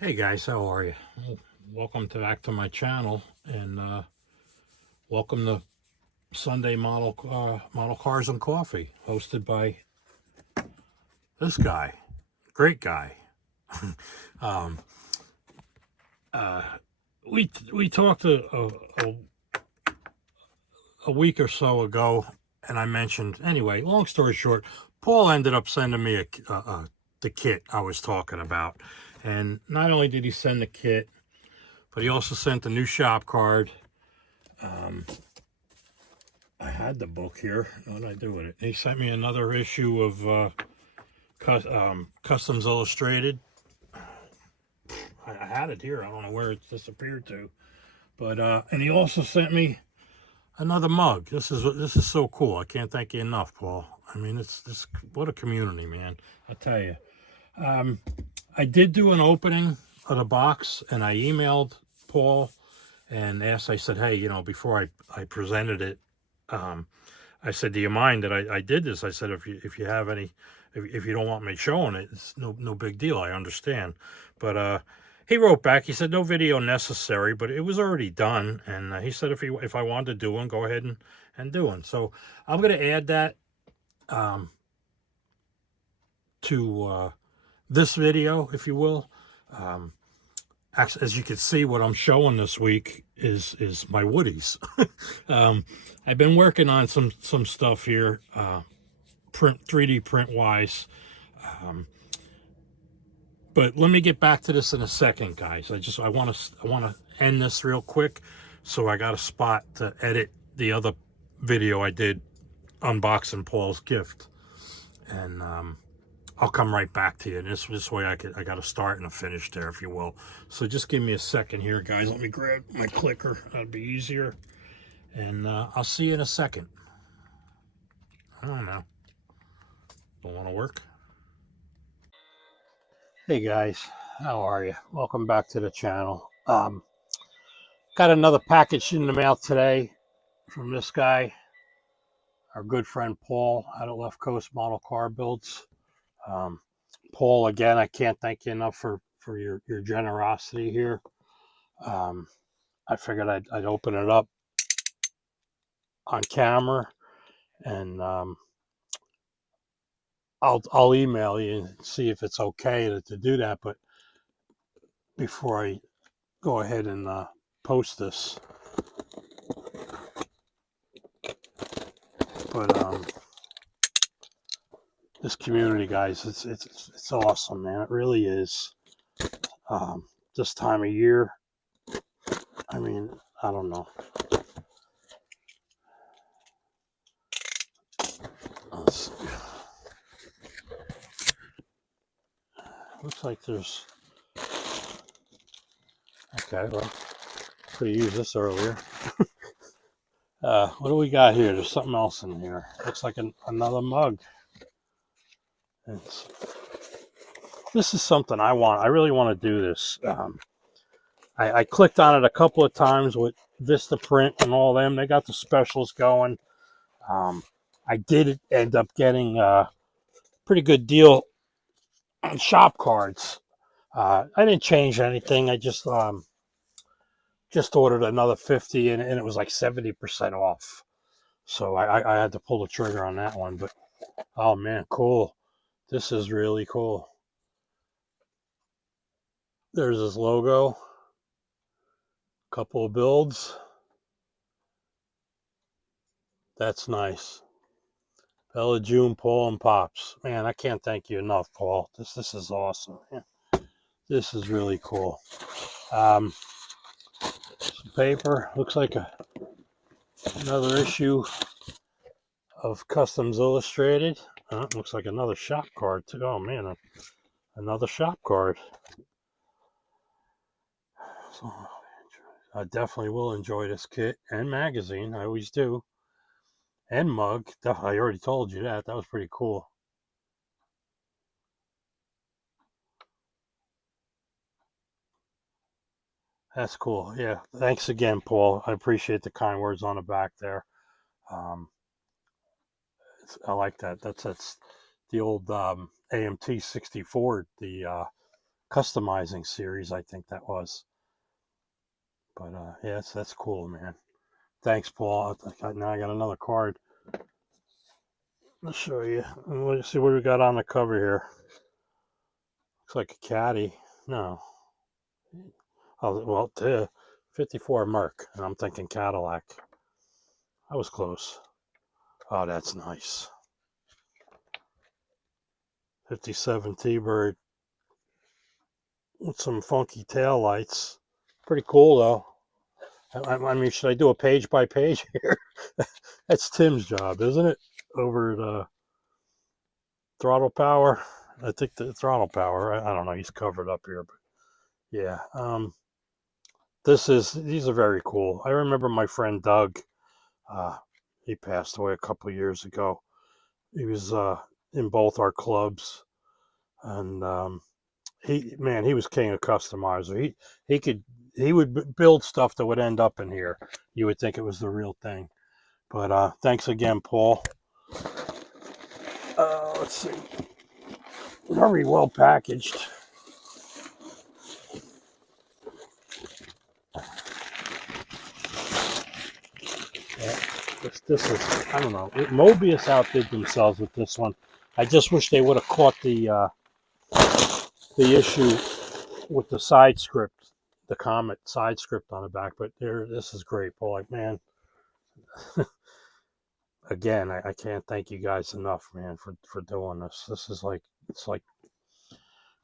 Hey guys, how are you? Welcome back to my channel, and welcome to Sunday Model Cars and Coffee, hosted by this guy, great guy. um, uh, we talked a week or so ago, and I mentioned anyway. Long story short, Paul ended up sending me the kit I was talking about, and not only did he send the kit, but he also sent a new shop card. Um, I had the book here. What did I do with it? He sent me another issue of Customs Illustrated. I had it here. I don't know where it's disappeared to. But and he also sent me another mug. This is so cool. I can't thank you enough, Paul. I mean, it's this what a community, man. I tell you. Um, I did do an opening of the box, and I emailed Paul and asked. I said, hey, before I presented it. Um, I said, "Do you mind that I did this?" I said, "If you have any, if you don't want me showing it, it's no big deal. I understand." But he wrote back. He said, "No video necessary," but it was already done. And he said, if I wanted to do one, go ahead and do one. So I'm going to add that um, to this video, if you will. Um, as you can see, what I'm showing this week is my woodies. I've been working on some stuff here. 3D print wise. Um, but let me get back to this in a second, guys. I want to end this real quick, so I got a spot to edit the other video I did unboxing Paul's gift, and I'll come right back to you. And this way I got a start and a finish there, if you will. So just give me a second here, guys. Let me grab my clicker. That'd be easier, and I'll see you in a second. I don't know. Don't want to work. Hey guys, how are you? Welcome back to the channel. Got another package in the mail today from this guy, our good friend Paul out of Left Coast Model Car Builds. Um, Paul, again, I can't thank you enough for your generosity here. I figured I'd open it up on camera, and I'll email you and see if it's okay to do that. But before I go ahead and post this, but this community, guys, it's awesome, man. It really is. This time of year, I mean, I don't know. Looks like there's. Okay, well, could have used this earlier. What do we got here? There's something else in here. Looks like another mug. This is something I want. I really want to do this. I clicked on it a couple of times with Vistaprint and all them. They got the specials going. I did end up getting a pretty good deal on shop cards. I didn't change anything. I just ordered another 50, and it was like 70% off. So I had to pull the trigger on that one. But oh man, cool. This is really cool. There's his logo. Couple of builds. That's nice. Bella June, Paul, and Pops. Man, I can't thank you enough, Paul. This is awesome. Yeah, this is really cool. Some paper. Looks like another issue of Customs Illustrated. Looks like another shop card too. Oh man, another shop card. So I definitely will enjoy this kit and magazine. I always do. And mug. I already told you that. That was pretty cool. That's cool. Yeah. Thanks again, Paul. I appreciate the kind words on the back there. Um, I like that. That's the old AMT 64, the customizing series, I think that was. But yeah, that's cool, man. Thanks, Paul. Now I got another card. I'll show you. Let's see what we got on the cover here. Looks like a caddy. No. Oh, well, 54 Merc, and I'm thinking Cadillac. I was close. Oh, that's nice. 57 T-Bird with some funky tail lights. Pretty cool, though. I mean, should I do a page by page here? That's Tim's job, isn't it? Over at Throttle Power. I think the Throttle Power. I don't know. He's covered up here, but yeah. These are very cool. I remember my friend Doug. He passed away a couple of years ago. He was in both our clubs, and he was king of customizer. He would build stuff that would end up in here. You would think it was the real thing. But thanks again, Paul. Let's see. Very well packaged. Yeah, this is, I don't know. Mobius outdid themselves with this one. I just wish they would have caught the issue with the side script, the Comet side script on the back. But this is great, Paul. Like, man, again, I can't thank you guys enough, man, for doing this. This is like, it's like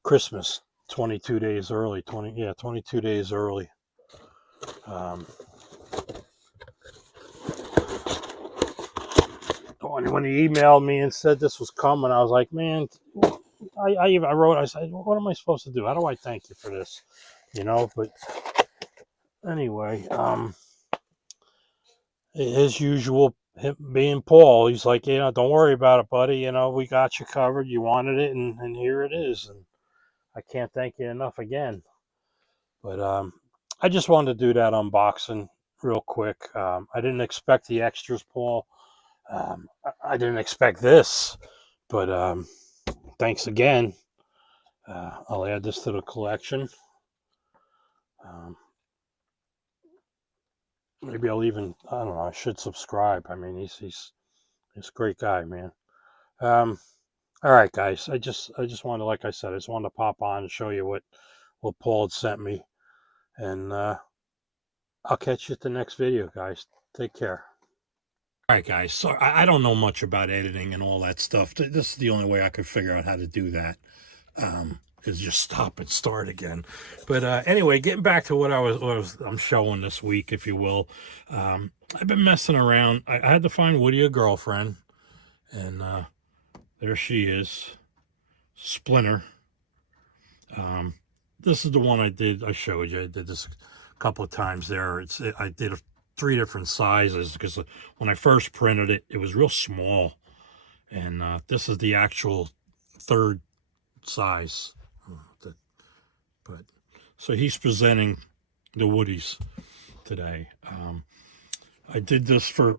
Christmas 22 days early. 22 days early. When he emailed me and said this was coming, I was like, man, I wrote, I said, what am I supposed to do? How do I thank you for this? You know, but anyway, as usual, him being Paul, he's like, don't worry about it, buddy. We got you covered. You wanted it, and here it is. And I can't thank you enough again. But I just wanted to do that unboxing real quick. I didn't expect the extras, Paul. I didn't expect this, but thanks again. I'll add this to the collection. Maybe I'll even, I don't know, I should subscribe. I mean, he's a great guy, man. All right, guys. I just wanted to, like I said, I just wanted to pop on and show you what Paul had sent me, and I'll catch you at the next video, guys. Take care. All right, guys. So I don't know much about editing and all that stuff. This is the only way I could figure out how to do that. Is just stop and start again. But anyway, getting back to what I'm showing this week, if you will. I've been messing around. I had to find Woody a girlfriend, and there she is, Splinter. This is the one I showed you. I did this a couple of times there. I did 3 different sizes because when I first printed it, it was real small, and this is the actual 3rd size. But so he's presenting the Woodies today. I did this for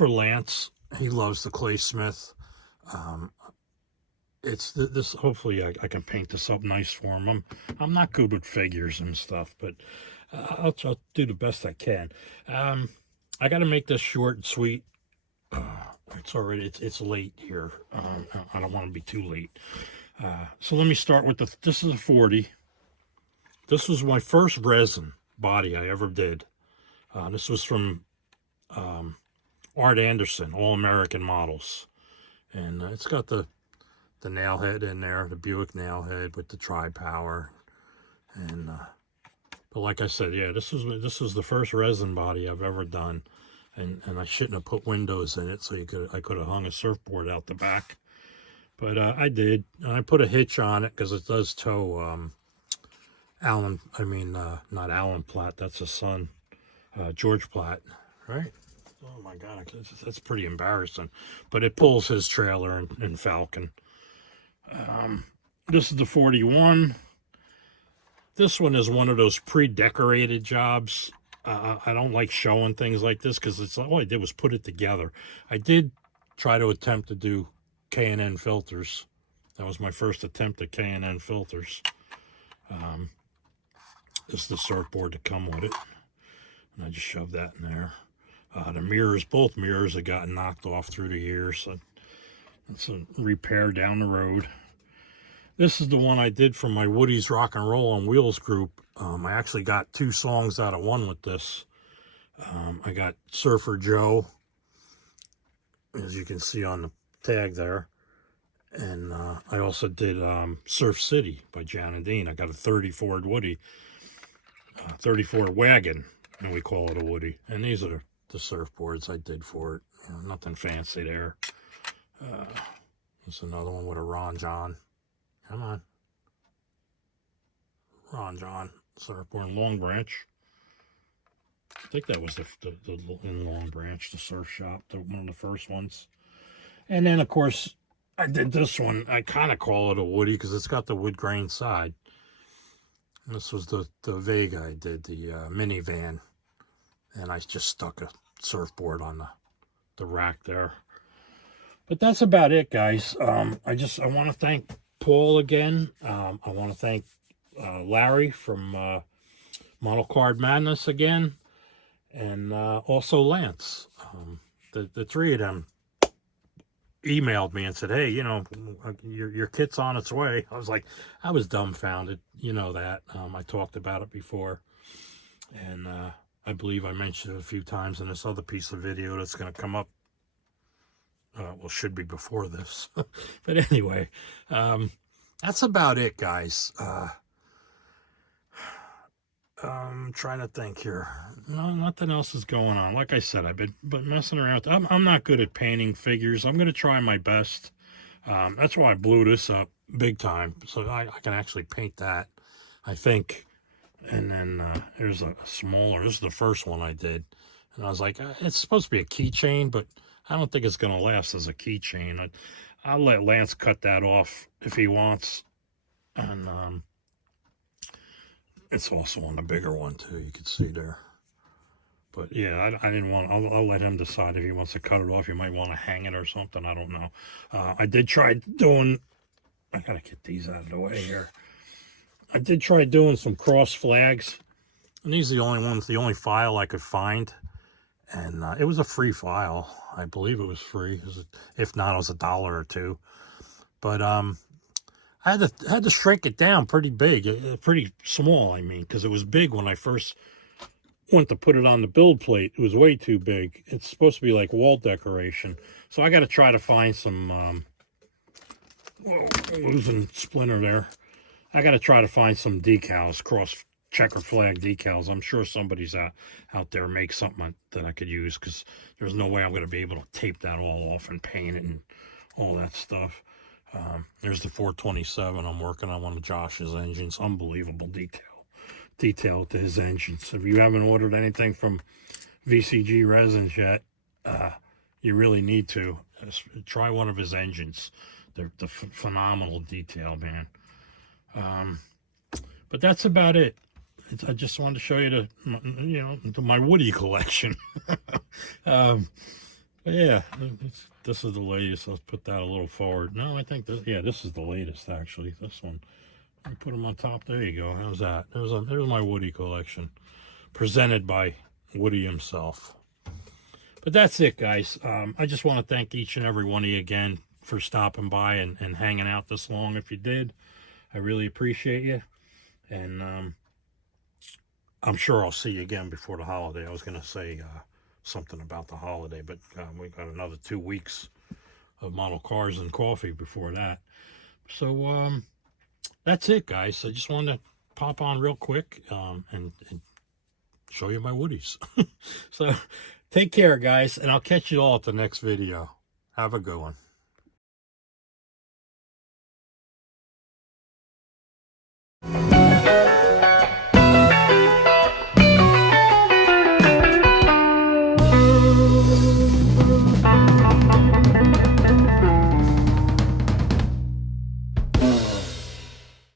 Lance. He loves the claysmith. It's this. Hopefully, I can paint this up nice for him. I'm not good with figures and stuff, but I'll do the best I can. I got to make this short and sweet. It's late here. I don't want to be too late. So let me start with this is a 40. This was my first resin body I ever did. This was from Art Anderson, All American Models. And it's got the nail head in there, the Buick nail head with the tri-power. And but like I said, yeah, this was the first resin body I've ever done. And I shouldn't have put windows in it, so I could have hung a surfboard out the back. But I did, and I put a hitch on it because it does tow not Alan Platt, that's his son, George Platt, right? Oh my God, that's pretty embarrassing. But it pulls his trailer in Falcon. This is the 41. This one is one of those pre-decorated jobs. I don't like showing things like this because it's all I did was put it together. I did try to attempt to do K&N filters That was my first attempt at K&N filters. This is the surfboard to come with it. And I just shoved that in there. The mirrors, both mirrors have gotten knocked off through the years. So it's a repair down the road. This is the one I did from my Woody's Rock and Roll on Wheels group. I actually got 2 songs out of one with this. I got Surfer Joe, as you can see on the tag there. And I also did Surf City by Jan and Dean. I got a 30 Ford Woody, 34 wagon, and we call it a Woody. And these are the surfboards I did for it. You know, nothing fancy there. There's another one with a Ron John. Come on. Ron John surfboard in Long Branch. I think that was the in Long Branch, the surf shop, one of the first ones. And then, of course, I did this one. I kind of call it a Woody because it's got the wood grain side. And this was the Vega I did, the minivan. And I just stuck a surfboard on the rack there. But that's about it, guys. I want to thank Paul again. I want to thank Larry from Model Card Madness again. And also Lance. The 3 of them emailed me and said, hey, you know, your kit's on its way. I was dumbfounded. You know that. I talked about it before. And I believe I mentioned it a few times in this other piece of video that's going to come up. Well, should be before this. But anyway, that's about it, guys. I'm trying to think here. No, nothing else is going on. Like I said, I've been messing around. I'm not good at painting figures. I'm going to try my best. That's why I blew this up big time. So I can actually paint that, I think. And then there's a smaller. This is the first one I did. And I was like, it's supposed to be a keychain, but I don't think it's going to last as a keychain. I'll let Lance cut that off if he wants. And it's also on the bigger one, too. You can see there. But, yeah, I didn't want... I'll let him decide if he wants to cut it off. You might want to hang it or something. I don't know. I did try doing... I got to get these out of the way here. I did try doing some cross flags. And these are the only ones, the only file I could find. And it was a free file. I believe it was free. If not, it was $1 or $2. But I had to shrink it down pretty big, pretty small, I mean, because it was big when I first went to put it on the build plate. It was way too big. It's supposed to be like wall decoration. So I got to try to find some, losing splinter there. I got to try to find some decals, cross checker flag decals. I'm sure somebody's out there makes something that I could use, because there's no way I'm going to be able to tape that all off and paint it and all that stuff. There's the 427 I'm working on, one of Josh's engines. Unbelievable detail to his engines. If you haven't ordered anything from VCG Resins yet, you really need to. Try one of his engines. They're the phenomenal detail, man. But that's about it. I just wanted to show you my Woody collection. But yeah, this is the latest. Let's put that a little forward. No, I think this is the latest, actually. This one. I put them on top. There you go. How's that? There's my Woody collection, presented by Woody himself. But that's it, guys. I just want to thank each and every one of you again for stopping by and hanging out this long. If you did, I really appreciate you. And I'm sure I'll see you again before the holiday. I was going to say something about the holiday, but we got another 2 weeks of model cars and coffee before that. So that's it, guys. I just wanted to pop on real quick and show you my Woodies. So take care, guys, and I'll catch you all at the next video. Have a good one.